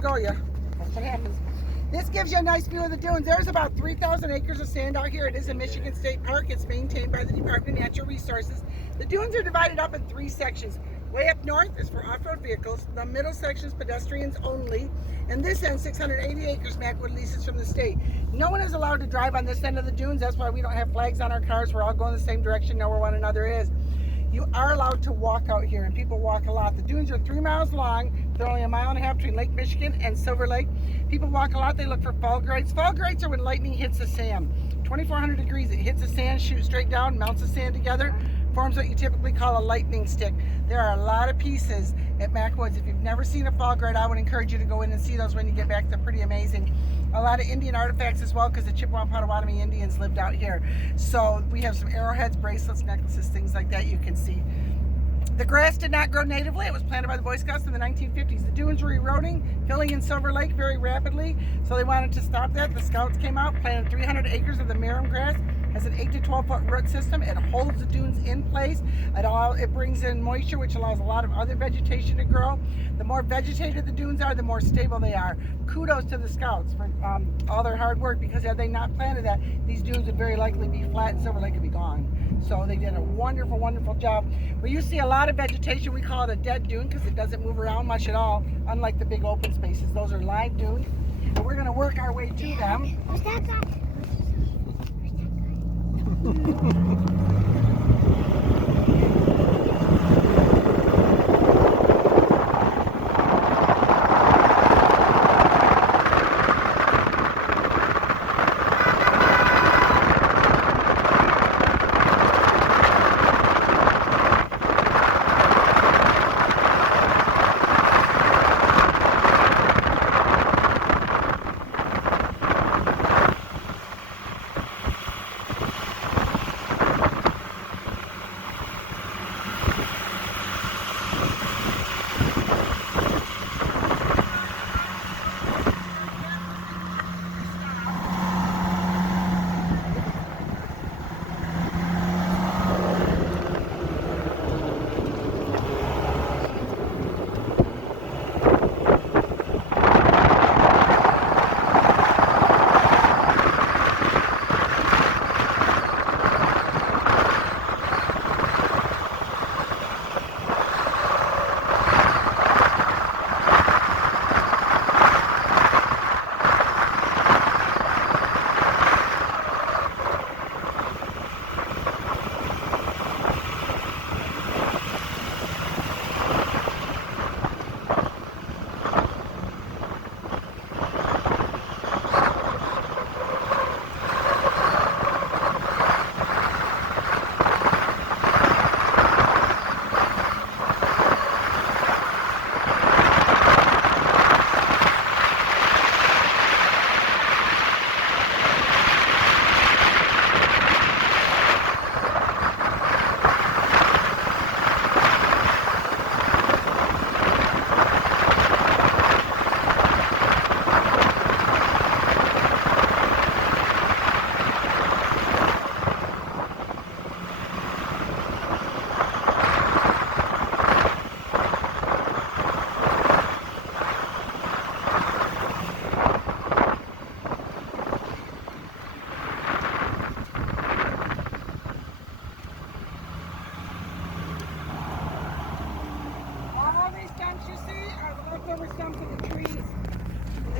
go, yeah. That's what happens. This gives you a nice view of the dunes. There's about 3,000 acres of sand out here. It is a Michigan State Park. It's maintained by the Department of Natural Resources. The dunes are divided up in 3 sections. Way up north is for off-road vehicles. The middle section is pedestrians only. And this end, 680 acres, Macwood leases from the state. No one is allowed to drive on this end of the dunes. That's why we don't have flags on our cars. We're all going the same direction, know where one another is. You are allowed to walk out here, and people walk a lot. The dunes are 3 miles long. They're only 1.5 miles between Lake Michigan and Silver Lake. People walk a lot. They look for fall grates. Fall grates are when lightning hits the sand. 2,400 degrees, it hits the sand, shoots straight down, melts the sand together, forms what you typically call a lightning stick. There are a lot of pieces at Macwoods. If you've never seen a fall grate, I would encourage you to go in and see those when you get back. They're pretty amazing. A lot of Indian artifacts as well, because the Chippewa and Potawatomi Indians lived out here. So we have some arrowheads, bracelets, necklaces, things like that you can see. The grass did not grow natively. It was planted by the Boy Scouts in the 1950s. The dunes were eroding, filling in Silver Lake very rapidly, so they wanted to stop that. The Scouts came out, planted 300 acres of the Marram grass. Has an 8 to 12 foot root system. It holds the dunes in place. It brings in moisture, which allows a lot of other vegetation to grow. The more vegetated the dunes are, the more stable they are. Kudos to the Scouts for all their hard work, because had they not planted that, these dunes would very likely be flat and Silver Lake would be gone. So they did a wonderful, wonderful job. Where you see a lot of vegetation, we call it a dead dune, because it doesn't move around much at all, unlike the big open spaces. Those are live dunes, and we're going to work our way to them. Where's that guy?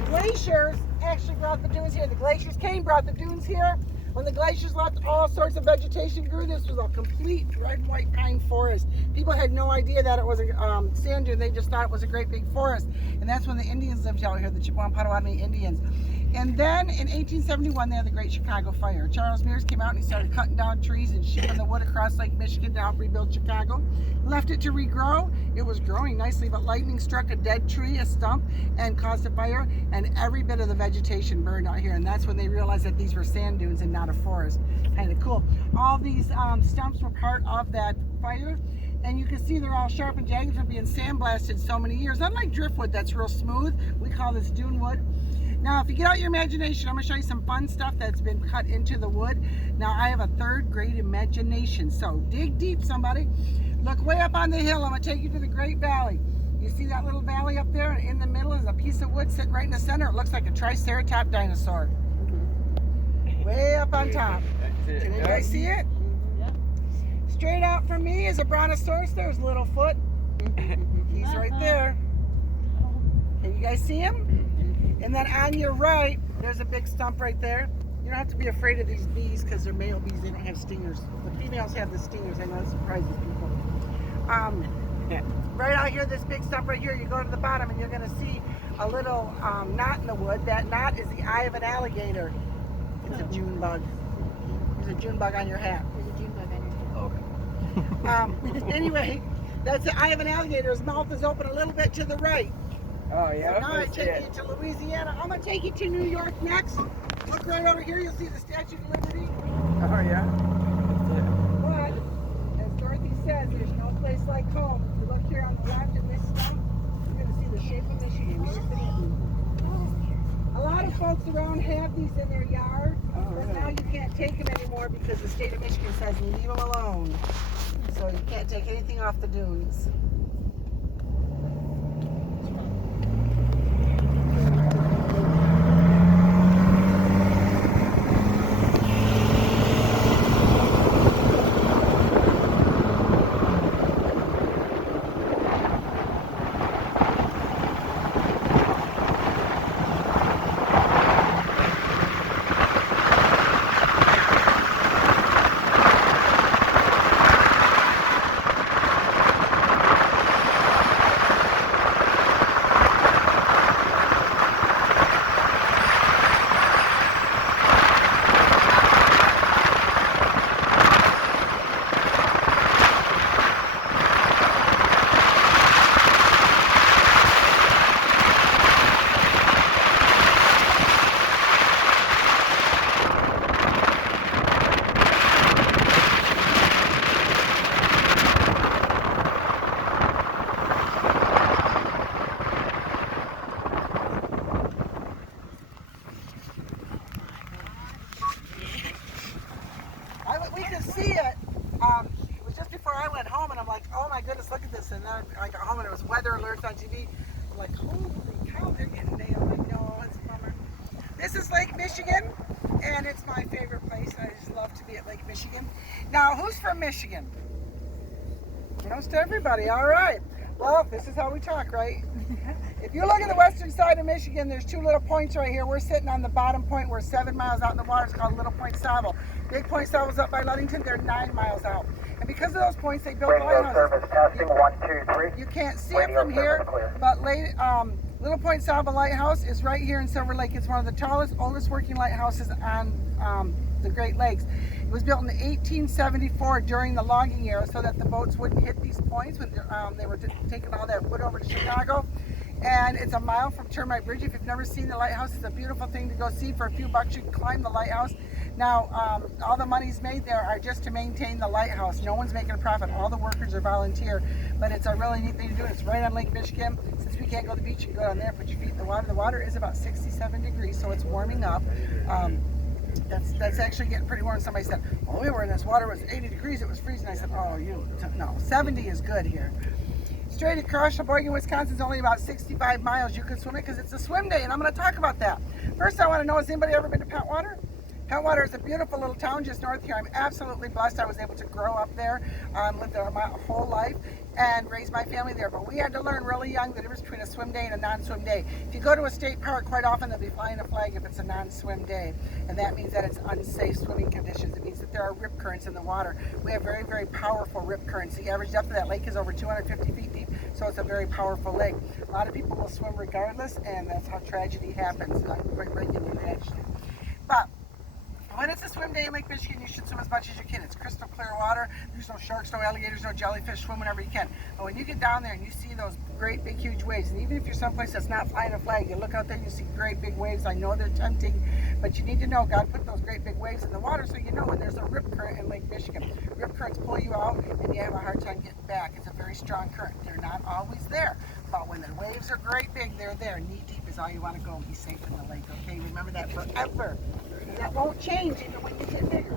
Glaciers actually brought the dunes here. The glaciers came, brought the dunes here. When the glaciers left, all sorts of vegetation grew. This was a complete red and white pine forest. People had no idea that it was a sand dune. They just thought it was a great big forest. And that's when the Indians lived out here, the Chippewa and Potawatomi Indians. And then in 1871, they had the Great Chicago Fire. Charles Mears came out and he started cutting down trees and shipping the wood across Lake Michigan to help rebuild Chicago. Left it to regrow. It was growing nicely, but lightning struck a dead tree, a stump, and caused a fire, and every bit of the vegetation burned out here. And that's when they realized that these were sand dunes and not a forest. Kind of cool. All these stumps were part of that fire. And you can see they're all sharp and jagged from being sandblasted so many years. Unlike driftwood that's real smooth, we call this dune wood. Now, if you get out your imagination, I'm going to show you some fun stuff that's been cut into the wood. Now, I have a 3rd grade imagination, so dig deep, somebody. Look way up on the hill. I'm going to take you to the Great Valley. You see that little valley up there? In the middle is a piece of wood sitting right in the center. It looks like a triceratops dinosaur. Way up on top. Can you guys see it? Yeah. Straight out from me is a brontosaurus. There's Littlefoot. He's right there. Can you guys see him? And then on your right, there's a big stump right there. You don't have to be afraid of these bees because they're male bees. They don't have stingers. The females have the stingers. I know it surprises people. Right out here, this big stump right here, you go to the bottom and you're going to see a little knot in the wood. That knot is the eye of an alligator. It's a June bug. There's a June bug on your hat. There's a June bug on your hat. Okay. Anyway, that's the eye of an alligator. His mouth is open a little bit to the right. Oh, yeah. So now I take you to Louisiana. I'm going to take you to New York next. Look right over here. You'll see the Statue of Liberty. Oh, yeah. But, as Dorothy says, there's no place like home. If you look here on the left in this stump, you're going to see the shape of Michigan. A lot of folks around have these in their yard, but now you can't take them anymore because the state of Michigan says leave them alone. So you can't take anything off the dunes. We could see it. It was just before I went home, and I'm like, oh my goodness, look at this. And then I got home, and it was weather alerts on TV. I'm like, holy cow, they're getting nailed. I'm like, no, it's a bummer. This is Lake Michigan, and it's my favorite place. I just love to be at Lake Michigan. Now, who's from Michigan? Most everybody. All right. Well, this is how we talk, right? If you look at the western side of Michigan, there's two little points right here. We're sitting on the bottom point. We're 7 miles out in the water. It's called Little Point Savo. Big Point Savo's up by Ludington. They're 9 miles out. And because of those points, they built lighthouses. Service testing, 1, 2, 3. You can't see it from here, but Little Point Savo Lighthouse is right here in Silver Lake. It's one of the tallest, oldest working lighthouses on the Great Lakes. It was built in 1874 during the logging era so that the boats wouldn't hit these points when they were taking all that wood over to Chicago. And it's a mile from Termite Bridge. If you've never seen the lighthouse, it's a beautiful thing to go see. For a few bucks, you can climb the lighthouse. Now, all the monies made there are just to maintain the lighthouse. No one's making a profit. All the workers are volunteer. But it's a really neat thing to do. It's right on Lake Michigan. Since we can't go to the beach, you can go down there, put your feet in the water. The water is about 67 degrees, so it's warming up. That's actually getting pretty warm. Somebody said, well, we were in this water, it was 80 degrees, it was freezing. I said, oh, no, 70 is good here. Straight across Sheboygan, Wisconsin is only about 65 miles. You can swim it because it's a swim day, and I'm going to talk about that. First, I want to know, has anybody ever been to Pentwater? Pentwater is a beautiful little town just north here. I'm absolutely blessed. I was able to grow up there, lived there my whole life, and raise my family there. But we had to learn really young the difference between a swim day and a non-swim day. If you go to a state park, quite often they'll be flying a flag if it's a non-swim day, and that means that it's unsafe swimming conditions. It means that there are rip currents in the water. We have very, very powerful rip currents. The average depth of that lake is over 250 feet deep, so it's a very powerful lake. A lot of people will swim regardless, and that's how tragedy happens, quite regularly actually. But when it's a swim day in Lake Michigan, you should swim as much as you can. It's crystal clear water. There's no sharks, no alligators, no jellyfish. Swim whenever you can. But when you get down there and you see those great big huge waves, and even if you're someplace that's not flying a flag, you look out there and you see great big waves. I know they're tempting, but you need to know God put those great big waves in the water so you know when there's a rip current in Lake Michigan. Rip currents pull you out and you have a hard time getting back. It's a very strong current. They're not always there, but when the waves are great big, they're there. Knee deep is all you want to go and be safe in the lake, okay? Remember that forever. That won't change even when you get bigger.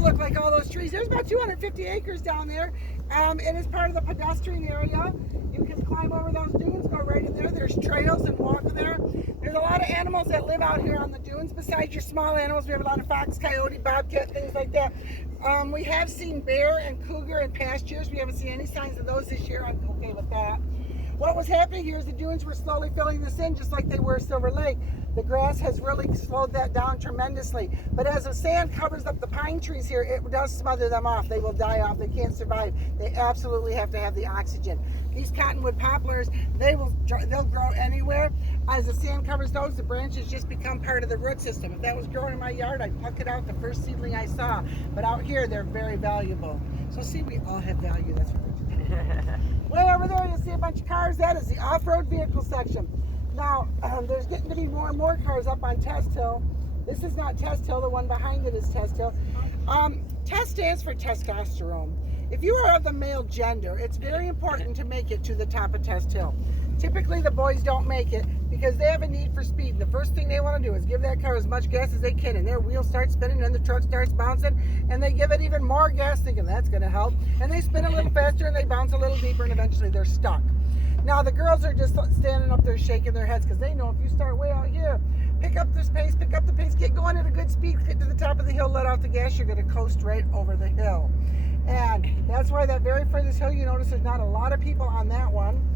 to look like all those trees. There's about 250 acres down there. It is part of the pedestrian area. You can climb over those dunes, go right in there. There's trails and walk there. There's a lot of animals that live out here on the dunes. Besides your small animals, we have a lot of fox, coyote, bobcat, things like that. We have seen bear and cougar in past years. We haven't seen any signs of those this year. I'm okay with that. What was happening here is the dunes were slowly filling this in, just like they were Silver Lake. The grass has really slowed that down tremendously. But as the sand covers up the pine trees here, it does smother them off. They will die off. They can't survive. They absolutely have to have the oxygen. These cottonwood poplars, they'll grow anywhere. As the sand covers those, the branches just become part of the root system. If that was growing in my yard, I'd pluck it out the first seedling I saw. But out here, they're very valuable. So see, we all have value. That's what way over there, you'll see a bunch of cars. That is the off-road vehicle section. Now, there's getting to be more and more cars up on Test Hill. This is not Test Hill. The one behind it is Test Hill. Test stands for testosterone. If you are of the male gender, it's very important to make it to the top of Test Hill. Typically, the boys don't make it because they have a need for speed. The first thing they want to do is give that car as much gas as they can, and their wheels start spinning and the truck starts bouncing, and they give it even more gas thinking that's going to help, and they spin a little faster and they bounce a little deeper, and eventually they're stuck. Now, the girls are just standing up there shaking their heads because they know if you start way out here, pick up the pace, get going at a good speed, get to the top of the hill, let out the gas, you're going to coast right over the hill. And that's why that very furthest hill, you notice there's not a lot of people on that one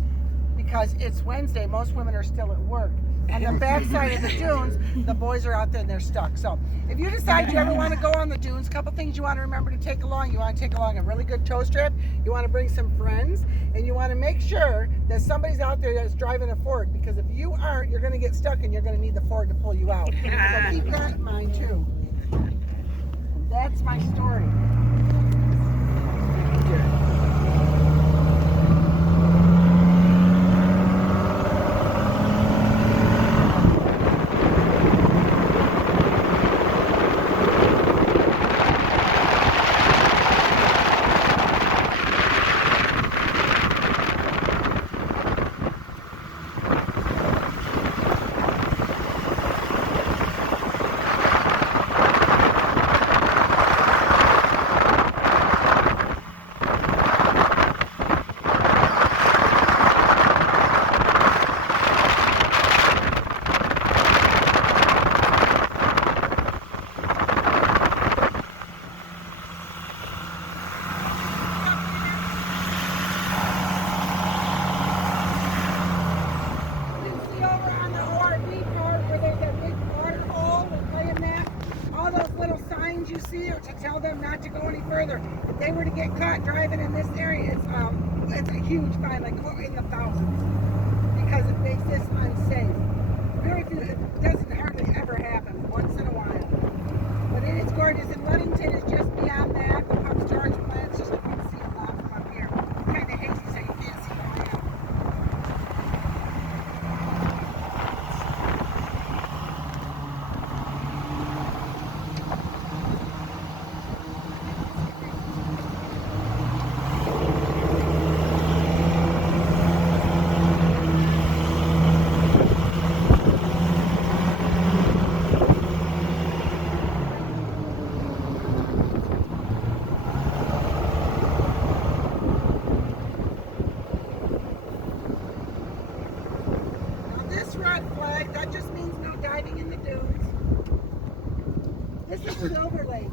because it's Wednesday. Most women are still at work. On the backside of the dunes, the boys are out there and they're stuck. So if you decide you ever want to go on the dunes, a couple things you want to remember to take along. You want to take along a really good tow strap. You want to bring some friends. And you want to make sure that somebody's out there that's driving a Ford. Because if you aren't, you're going to get stuck and you're going to need the Ford to pull you out. So keep that in mind too. That's my story. You see, or to tell them not to go any further. If they were to get caught driving in this area, it's a huge fine, like in the thousands, because it makes this unsafe. Very few, it doesn't hardly ever happen, once in a while. But it's gorgeous, and Ludington is just beyond that. The pump storage plant's just, you can see a lot from up here. Kind of hazy, so you can't see the land. Red flag, that just means no diving in the dunes. This is Silver Lake.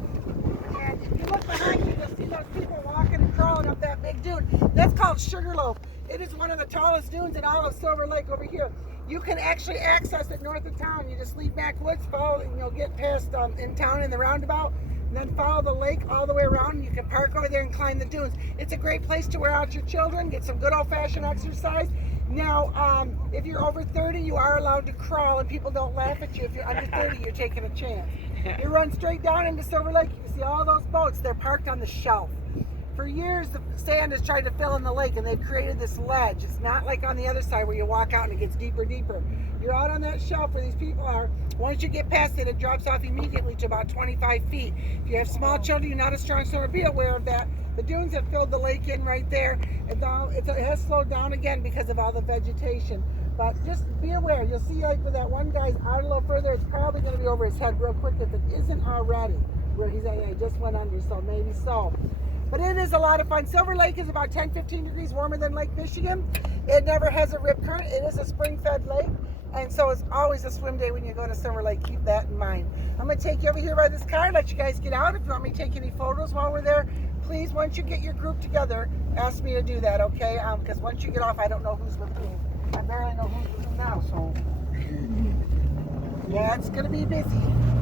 And if you look behind you, you'll see those people walking and crawling up that big dune. That's called Sugarloaf. It is one of the tallest dunes in all of Silver Lake over here. You can actually access it north of town. You just leave backwoods, follow, and you'll get past in town in the roundabout, and then follow the lake all the way around, and you can park over there and climb the dunes. It's a great place to wear out your children, get some good old-fashioned exercise. Now, if you're over 30, you are allowed to crawl, and people don't laugh at you. If you're under 30, you're taking a chance. You run straight down into Silver Lake, you can see all those boats. They're parked on the shelf. For years, the sand has tried to fill in the lake, and they've created this ledge. It's not like on the other side where you walk out and it gets deeper, deeper. You're out on that shelf where these people are. Once you get past it, it drops off immediately to about 25 feet. If you have small children, you're not a strong swimmer, be aware of that. The dunes have filled the lake in right there. It has slowed down again because of all the vegetation. But just be aware. You'll see like with that one guy's out a little further, it's probably going to be over his head real quick if it isn't already. where he just went under, so maybe so. But it is a lot of fun. Silver Lake is about 10-15 degrees warmer than Lake Michigan. It never has a rip current. It is a spring-fed lake, and so it's always a swim day when you go to Silver Lake. Keep that in mind. I'm going to take you over here by this car, let you guys get out. If you want me to take any photos while we're there, please, once you get your group together, ask me to do that, okay? Because once you get off, I don't know who's with who. I barely know who's with who now, so yeah, it's going to be busy.